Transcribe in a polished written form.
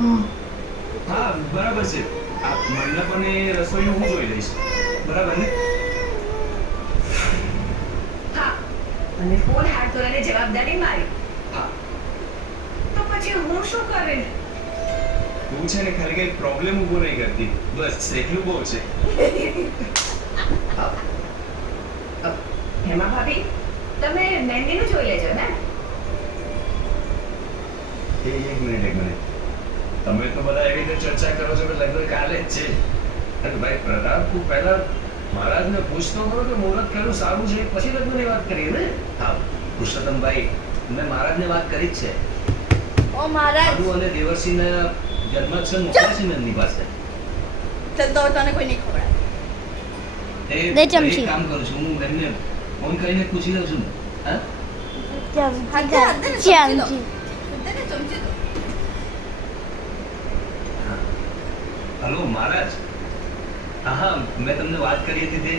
હા બરાબર છે. આ મંડપ અને રસોઈનું હું જોઈ લઈશ, બરાબર ને? હા, અને ફોન હાથ ધોવાની જવાબદારી મારી. હા. તો પછી હું શું કરીશ? તું છે ને ખાલી કઈ પ્રોબ્લેમ ઊભો નહીં કરતી, બસ એટલું બહુ છે. હેમા ભાભી, તમે મહેંદીનું જોઈ લેજો ને. એક મિનિટ. તમે તો બધા એવી રીતે ચર્ચા કરો છો કે લગ્ન કાલે જ છે. અરે ભાઈ પ્રતાપ, તું પહેલા મહારાજને પૂછ તો ખરો કે મુહૂર્ત કયું સારું છે, પછી લગ્નની વાત કરીએ ને. હા પુરુષોત્તમભાઈ, મેં મહારાજને વાત કરી જ છે. ઓ મહારાજ, સાધુ અને દેવર્ષિના જન્મોત્સવ મોકલ્યા છે મેં એમની પાસે. ચાલ તો તને કોઈ નહીં ખવડાવે. એ એક કામ કરું છું, હું એમને ફોન કરીને પૂછી લઉં છું ને. હા ચમચી દો. હલો મહારાજ. હા મેં તમને વાત કરી હતી તે